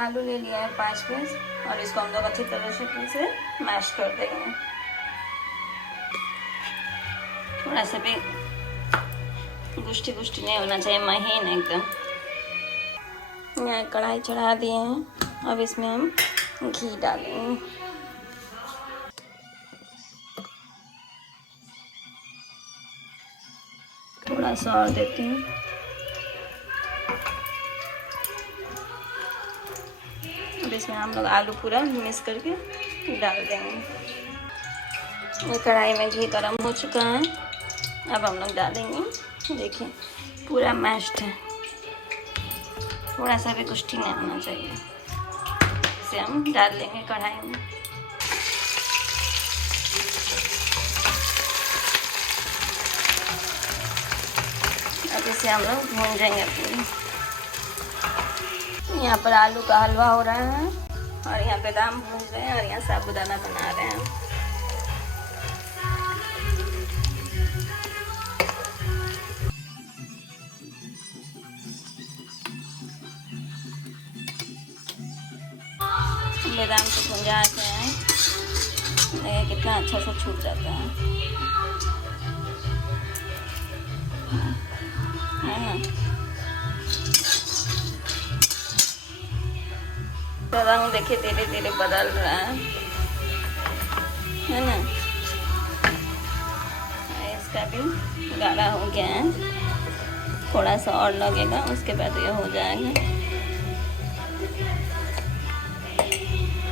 आलू ले लिया है 5 पीस और इसको हम लोग अच्छी तरह से फिर से मैश कर देंगे। थोड़ा सा भी गुष्टी गुष्टी नहीं होना चाहिए, महीन एकदम। यहाँ कढ़ाई चढ़ा दिए हैं, अब इसमें हम घी डालेंगे। थोड़ा सा और देती हूँ। अब इसमें हम लोग आलू पूरा मिक्स करके डाल देंगे। ये कढ़ाई में घी गरम हो चुका है, अब हम लोग डालेंगे। देखिए पूरा मैश्ड है, थोड़ा सा भी गुष्टी नहीं होना चाहिए। इसे हम डाल लेंगे कढ़ाई में। अब इसे हम लोग भूंजेंगे पूरी। यहाँ पर आलू का हलवा हो रहा है और यहाँ बादाम भून रहे हैं और यहाँ साबूदाना बना रहे हैं। बादाम को भुंजा के हैं, देखिए कितना अच्छा सा छूट जाता है ना। रंग देखिए धीरे धीरे बदल रहा है ना। इसका भी गाढ़ा हो गया है, थोड़ा सा और लगेगा, उसके बाद ये हो जाएगा।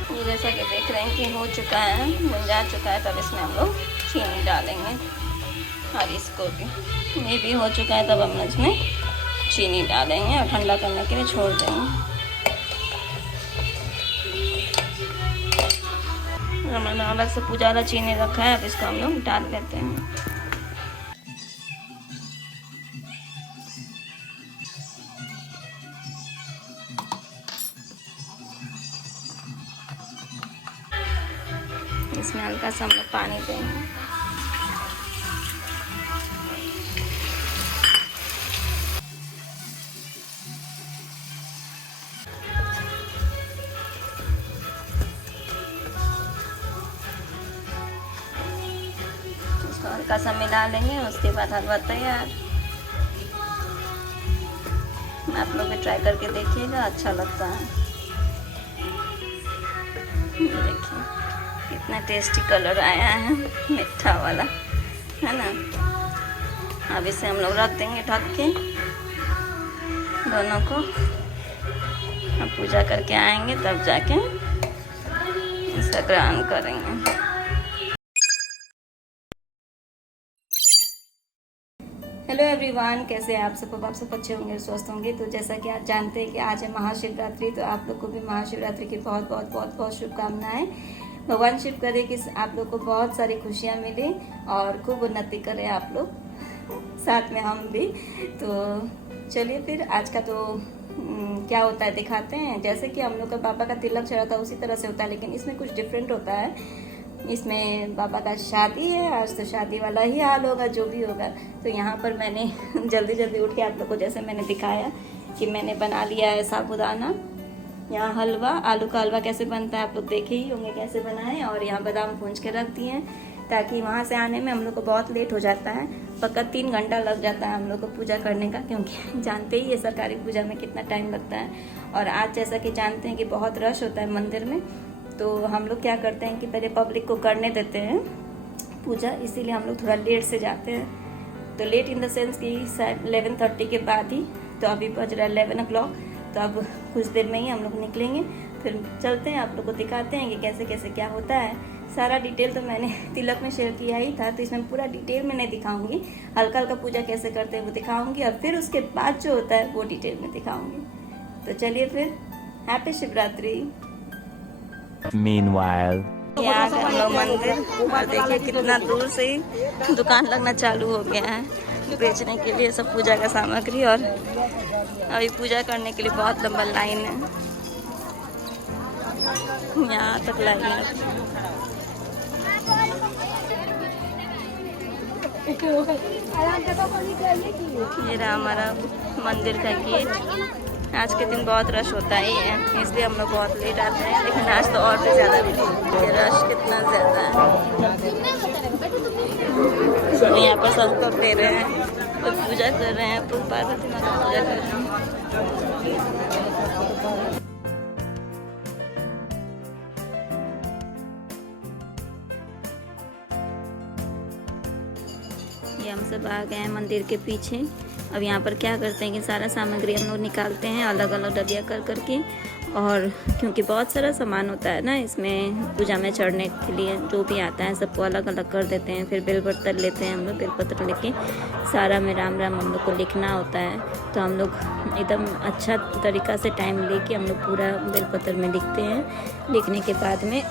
ये जैसा कि देख रहे हैं कि हो चुका है, भुंजा चुका है, तब इसमें हम लोग चीनी डालेंगे और इसको भी, ये भी हो चुका है, तब हम इसमें चीनी डालेंगे और ठंडा करने के लिए छोड़ देंगे। हमने अलग से पूजा वाला चीनी रखा है, अब इसको हम लोग डाल लेते हैं। इसमें हल्का सा हम लोग पानी देंगे। इसको हल्का सा मिला लेंगे, उसके बाद हलवा तैयार। आप लोग भी ट्राई करके देखिएगा, अच्छा लगता है। देखिए कितना टेस्टी कलर आया है, मीठा वाला है ना। अब इसे हम लोग रख देंगे ढक के दोनों को। अब पूजा करके आएंगे तब जाके इसका ग्रहण करेंगे। हेलो एवरीवन, कैसे हैं आप सब? आप सब अच्छे होंगे, स्वस्थ होंगे। तो जैसा कि आप जानते हैं कि आज है महाशिवरात्रि, तो आप लोग को भी महाशिवरात्रि की बहुत बहुत बहुत बहुत शुभकामनाएं। भगवान शिव करे कि आप लोग को बहुत सारी खुशियां मिले और खूब उन्नति करें आप लोग, साथ में हम भी। तो चलिए फिर आज का तो क्या होता है दिखाते हैं। जैसे कि हम लोग का बाबा का तिलक चढ़ा था उसी तरह से होता है, लेकिन इसमें कुछ डिफरेंट होता है। इसमें बाबा का शादी है आज, तो शादी वाला ही हाल होगा जो भी होगा। तो यहाँ पर मैंने जल्दी जल्दी उठ के आप लोग को जैसे मैंने दिखाया कि मैंने बना लिया है साबूदाना। यहाँ हलवा, आलू का हलवा कैसे बनता है आप लोग देखे ही होंगे कैसे बनाए। और यहाँ बादाम भूंज के रख दिए हैं, ताकि वहाँ से आने में हम लोग को बहुत लेट हो जाता है। पक्का 3 घंटा लग जाता है हम लोग को पूजा करने का, क्योंकि जानते ही है सरकारी पूजा में कितना टाइम लगता है। और आज जैसा कि जानते हैं कि बहुत रश होता है मंदिर में, तो हम लोग क्या करते हैं कि पहले पब्लिक को करने देते हैं पूजा, इसीलिए हम लोग थोड़ा लेट से जाते हैं। तो लेट इन द सेंस कि 11:30 के बाद ही। तो अभी बज रहा है 11 o'clock, तो अब कुछ देर में ही हम लोग निकलेंगे, फिर चलते हैं, आप लोग को दिखाते हैं कि कैसे कैसे क्या होता है। सारा डिटेल तो मैंने तिलक में शेयर किया ही था, तो इसमें पूरा डिटेल में नहीं दिखाऊंगी। हल्का हल्का पूजा कैसे करते हैं वो दिखाऊंगी, और फिर उसके बाद जो होता है वो डिटेल में दिखाऊंगी। तो चलिए फिर, हैप्पी शिवरात्रि। Meanwhile, यहाँ हम लोग मंदिर, और देखिए कितना दूर से ही दुकान लगना चालू हो गया है बेचने के लिए सब पूजा का सामग्री। और अभी पूजा करने के लिए बहुत लंबा लाइन है, यहाँ तक लाइन है। ये रहा हमारा मंदिर का गेट, आज के दिन बहुत रश होता ही है, इसलिए हम लोग बहुत लेट आते हैं, लेकिन आज तो और भी ज़्यादा रश कितना ज़्यादा है। यहाँ पर संकल्प ले रहे हैं और पूजा कर रहे हैं, पार्वती माता की पूजा कर रहे हैं। ये हम सब आ गए हैं मंदिर के पीछे। अब यहाँ पर क्या करते हैं कि सारा सामग्री हम लोग निकालते हैं अलग अलग डबिया कर करके, और क्योंकि बहुत सारा सामान होता है ना इसमें पूजा में चढ़ने के लिए, जो भी आता है सबको अलग अलग कर देते हैं। फिर बेलपत्र लेते हैं हम लोग, बेलपत्र लेके सारा में राम राम हम लोग को लिखना होता है। तो हम लोग एकदम अच्छा तरीक़ा से टाइम लेके हम लोग पूरा बेलपत्र में लिखते हैं। लिखने के बाद में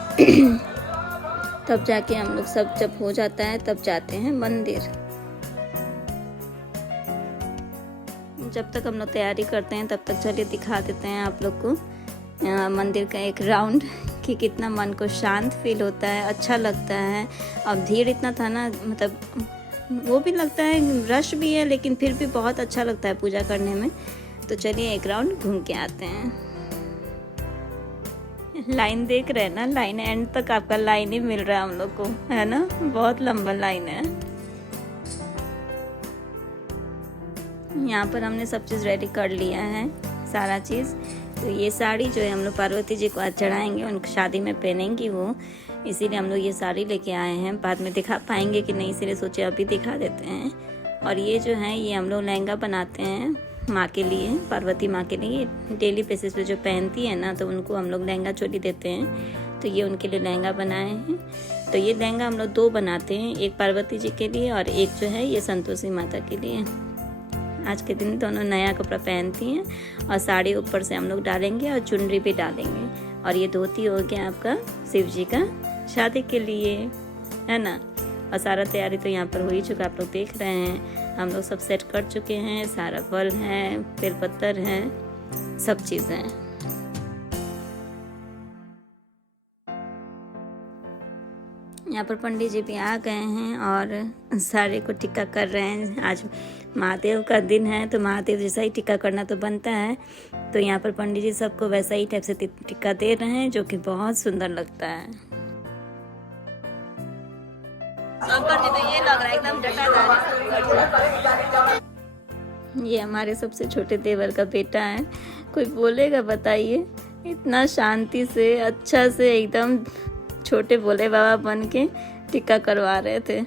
तब जाके हम लोग सब जब हो जाता है तब जाते हैं मंदिर। जब तक हम लोग तैयारी करते हैं तब तक चलिए दिखा देते हैं आप लोग को मंदिर का एक राउंड, कि कितना मन को शांत फील होता है, अच्छा लगता है। अब भीड़ इतना था ना, मतलब वो भी लगता है, रश भी है, लेकिन फिर भी बहुत अच्छा लगता है पूजा करने में। तो चलिए एक राउंड घूम के आते हैं। लाइन देख रहे हैं ना, लाइन एंड तक आपका लाइन ही मिल रहा है हम लोग को, है ना, बहुत लंबा लाइन है। यहाँ पर हमने सब चीज़ रेडी कर लिया है, सारा चीज़। तो ये साड़ी जो है हम लोग पार्वती जी को आज चढ़ाएंगे, उनकी शादी में पहनेंगी वो, इसीलिए हम लोग ये साड़ी लेके आए हैं। बाद में दिखा पाएंगे कि नहीं, इसीलिए सोचे अभी दिखा देते हैं। और ये जो है ये हम लोग लहंगा बनाते हैं माँ के लिए, पार्वती माँ के लिए। डेली बेसिस पे जो पहनती है ना, तो उनको हम लोग लहंगा चोली देते हैं। तो ये उनके लिए लहंगा बनाए हैं। तो ये लहंगा हम लोग 2 बनाते हैं, एक पार्वती जी के लिए और एक जो है ये संतोषी माता के लिए। आज के दिन दोनों नया कपड़ा पहनती हैं, और साड़ी ऊपर से हम लोग डालेंगे और चुनरी भी डालेंगे। और ये धोती हो गया आपका शिव जी का शादी के लिए, है ना। और सारा तैयारी तो यहाँ पर हो ही चुका, आप लोग देख रहे हैं। हम लोग सब सेट कर चुके हैं, सारा फल है, बेलपत्र है, सब चीज़ है। यहाँ पर पंडित जी भी आ गए हैं और सारे को टिक्का कर रहे हैं। आज महादेव का दिन है, तो महादेव जैसा ही टिक्का करना तो बनता है। तो यहाँ पर पंडित जी सबको वैसा ही टाइप से टिक्का दे रहे हैं, जो कि बहुत सुंदर लगता है। तो ये लग रहा है एकदम जटाधारी। ये हमारे सबसे छोटे देवर का बेटा है। कोई बोलेगा बताइए, इतना शांति से अच्छा से एकदम छोटे भोले बाबा बन के टिक्का करवा रहे थे।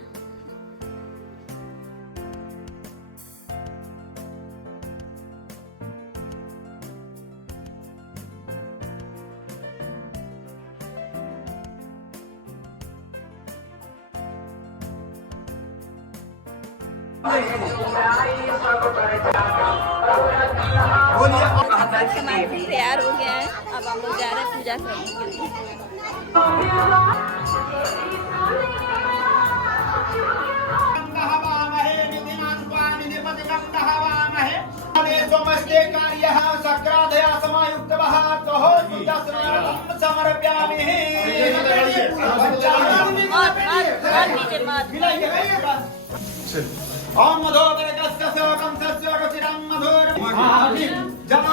तैयार हो गया है, अब हम लोग जा रहे हैं पूजा करने के लिए।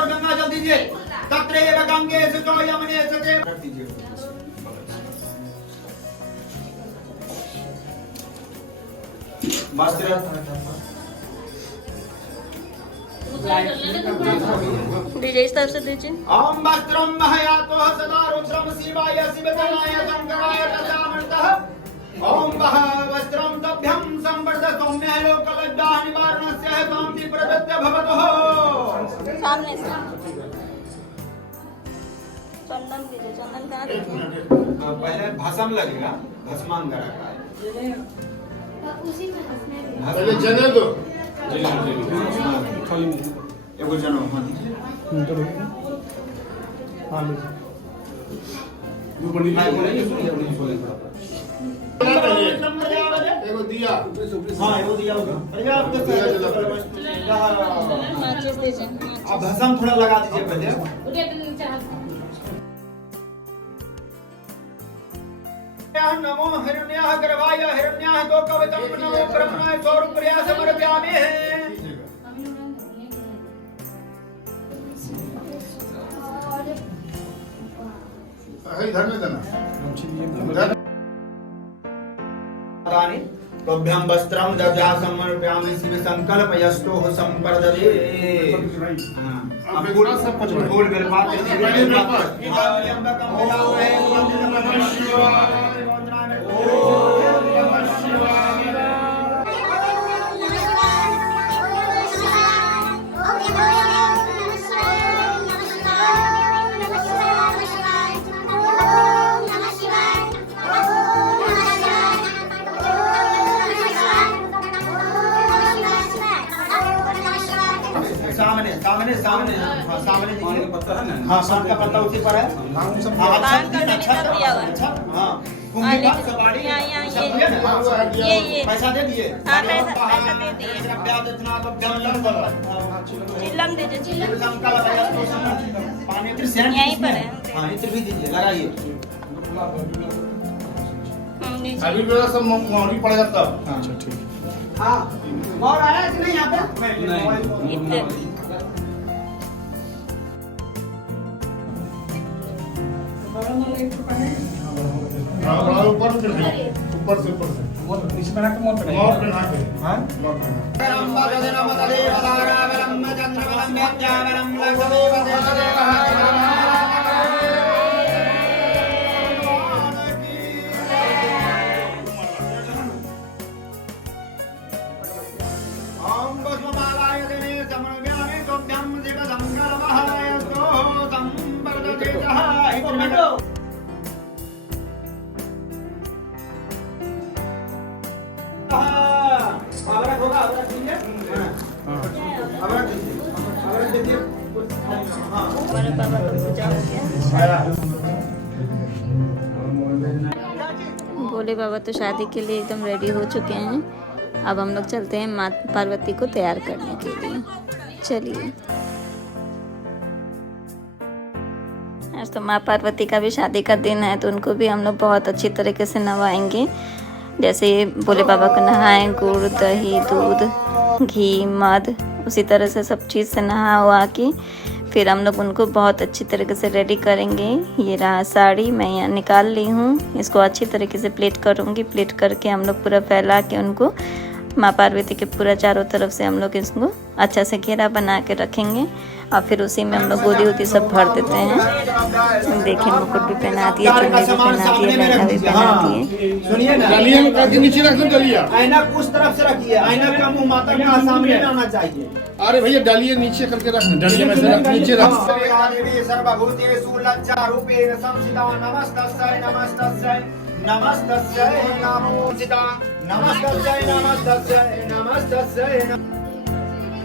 गंगा जल दीजिए, तत्रैव गंगे सुतो यमुने सुते। डीजे इस तरफ से दीजिए। ओम वस्त्रम महयातो सदा रुद्रम शिवाय शिवतनाय शंकराय दशामृतः। ओम वस्त्रम तभ्यं संवर्ध सौम्य लोकलज्जा निवारणस्य कांति प्रदत्त भवतः। सामने से चंदन दीजिए, चंदन कहाँ दीजिए? पहले भस्म लगेगा, भस्मांगरा का पहले जने दो। एगो जनो एगो दिया। हाँ एगो दिया होगा। माचिस दीजिए। अब भस्म थोड़ा लगा दीजिए पहले। नमो हिरण्याः गर्भाय हिरण्याः दो कवचम नमो ब्रह्मणाय स्वरूपया समर्पयामि। इधर में देना इधर तोभ्यं वस्त्रं दद्या समर्पयामि शिव संकल्पयस्तो संप्रददे। अब पूरा सब कुछ बोल कर बात सामने सामने सामने हाँ सामने हाँ पान का पत्ता उसी पर है। पान का डंडा सब दिया हुआ है। हाँ ये पैसा दे दिए। हाँ पैसा दे दिए। चिल्लम दीजिए चिल्लम यहीं पर है। हाँ इत्र भी दीजिए लगाइए। अभी मेरा सब मौली पड़ जाता। अच्छा ठीक। हाँ और आया कि नहीं यहाँ पे? इत्र ऊपर से इस बना के मोर पे मोर पे ना के हां हमारे बाबा का पूजा हो गया। भोले बाबा तो शादी के लिए एकदम रेडी हो चुके हैं। अब हम लोग चलते हैं माँ पार्वती को तैयार करने के लिए। चलिए आज तो माँ पार्वती का भी शादी का दिन है, तो उनको भी हम लोग बहुत अच्छी तरीके से नहवाएंगे। जैसे भोले बाबा को नहाएं, गुड़ दही दूध घी मध उसी तरह से सब चीज़ से नहा वहा के फिर हम लोग उनको बहुत अच्छी तरीके से रेडी करेंगे। ये रहा साड़ी, मैं यहाँ निकाल ली हूँ। इसको अच्छी तरीके से प्लेट करूँगी। प्लेट करके हम लोग पूरा फैला के उनको माँ पार्वती के पूरा चारों तरफ से हम लोग इसको अच्छा से घेरा बना के रखेंगे और फिर उसी में हम लोग गोदी वोदी सब भर देते हैं। देखिए मुकुट भी पहना दिए, चुन्नी भी पहना दिए, लहंगा भी पहना दिए। सुनिए ना, डालिया में काट के नीचे रख दो डालिया। आईना उस तरफ से रखिए, आईना का मुंह माता के सामने में आना चाहिए। अरे भैया डालिए नीचे करके रख, डालिया में से रख नीचे रख। देवी सर्वभूतेषु लज्जारूपेण संस्थिता नमस्तस्यै नमस्तस्यै नमस्तस्यै नमो सीता नमस्तस्यै नमस्तस्यै नमस्तस्यै।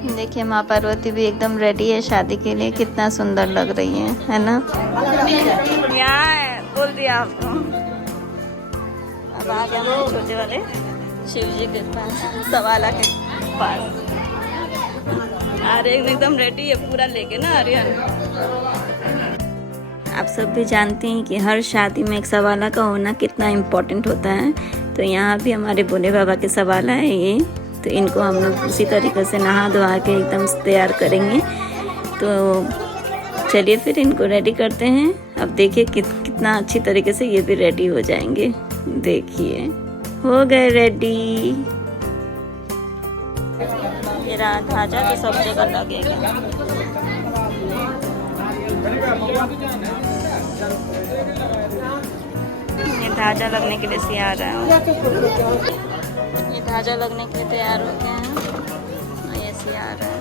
देखिए माँ पार्वती भी एकदम रेडी है शादी के लिए, कितना सुंदर लग रही है ना। यहाँ बोल दिया आपको। अब आ गया हमारे छोटे वाले शिव जी के पास, सवाला के पास। आर्यन एकदम रेडी है पूरा लेके ना आर्यन। आप सब भी जानते हैं कि हर शादी में एक सवाला का होना कितना इम्पोर्टेंट होता है। तो यहाँ भी हमारे भोले बाबा के सवाला है ये, तो इनको हम लोग उसी तरीके से नहा धोवा के एकदम तैयार करेंगे। तो चलिए फिर इनको रेडी करते हैं। अब देखिए कितना अच्छी तरीके से ये भी रेडी हो जाएंगे। देखिए हो गए रेडी। ये ढांचा तो सब जगह लगेगा। ये ढांचा लगने के लिए तैयार है। ये ढांचा लगने के लिए तैयार हो गया है। ये तैयार है।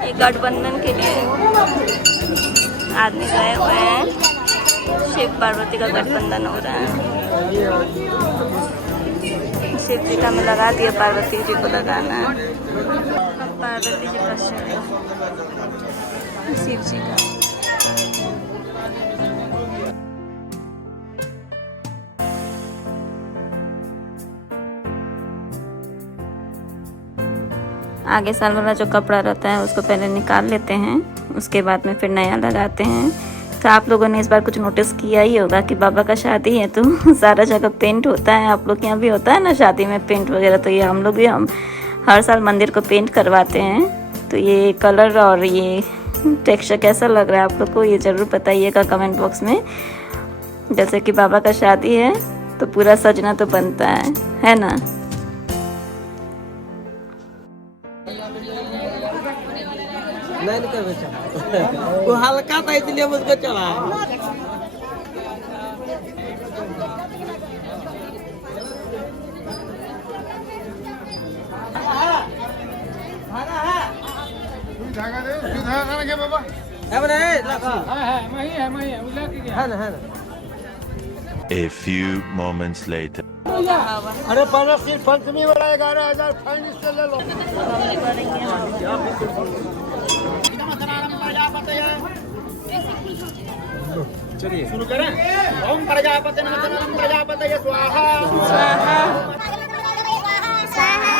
ये गठबंधन के लिए आदमी गए हुए हैं। शिव पार्वती का गठबंधन हो रहा है। शिव जी का में लगा दिया, पार्वती जी को लगाना है। पार्वती जी पश्चिम शिव जी का। आगे साल वाला जो कपड़ा रहता है उसको पहले निकाल लेते हैं, उसके बाद में फिर नया लगाते हैं। तो आप लोगों ने इस बार कुछ नोटिस किया ही होगा कि बाबा का शादी है तो सारा जगह पेंट होता है। आप लोग के यहाँ भी होता है ना शादी में पेंट वगैरह, तो ये हम लोग भी हम हर साल मंदिर को पेंट करवाते हैं। तो ये कलर और ये टेक्सचर कैसा लग रहा है आप लोग को, ये ज़रूर बताइएगा कमेंट बॉक्स में। जैसे कि बाबा का शादी है तो पूरा सजना तो बनता है ना। वो हल्का था इसलिए मुझको चला। A few moments later. अरे पहले सिर्फ पंचमी वाला 11,000 फाइन से ले लो। चलिए शुरू करें। ओम प्रजापति नमः प्रजापतये स्वाहा स्वाहा स्वाहा स्वाहा।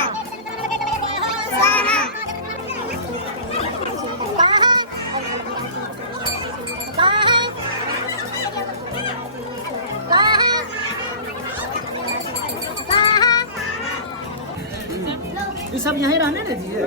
ये सब यहीं रहने दीजिए।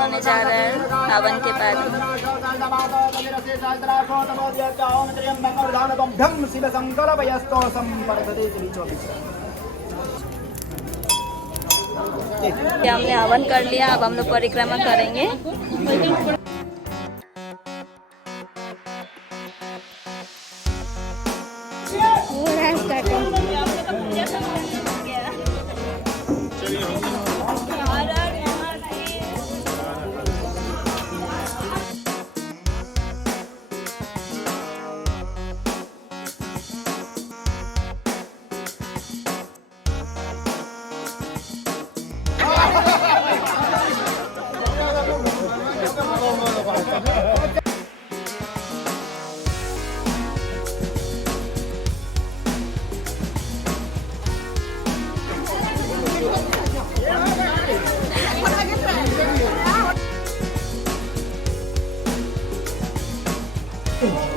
होने जा रहा है हवन के बाद। हमने हवन कर लिया, अब हम लोग परिक्रमा करेंगे।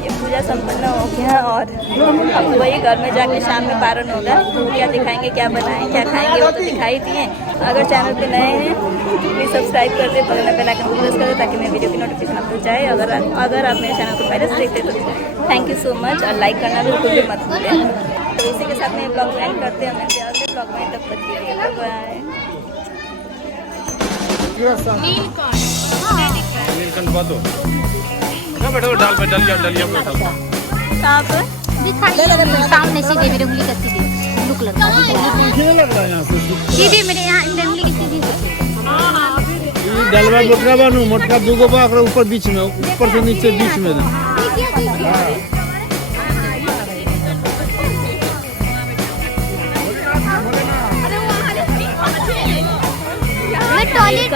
ये पूजा संपन्न हो गया और अब वही घर में जाके शाम में पारण होगा। तो क्या दिखाएंगे, क्या बनाएं, क्या खाएंगे, वो तो दिखाई दिए। अगर चैनल पे नए हैं प्लीज़ सब्सक्राइब कर दे, बगल में बेल आइकन को प्रेस कर दे ताकि मेरी वीडियो की नोटिफिकेशन आपको जाए। अगर आप मेरे चैनल को पहले से देखते तो थैंक यू सो मच, और लाइक करना बिल्कुल भी मत भूलें। तो इसी के साथ में ब्लॉग एंड करते हैं। मैं अगले ब्लॉग में, तब तक के लिए बाय। नीलकंठ बातो ना बैठो, डाल पे डलिया डलिया बैठो। कहाँ पर दिखाई सामने सीधे मेरे उंगली का सीधे लुक लग रहा है। सीधे मेरे यहाँ उंगली की सीधी ये डलवा बोकरा बानू मोटका दुगो बा ओकरा ऊपर बीच में, ऊपर से नीचे बीच में ना। मैं टॉयलेट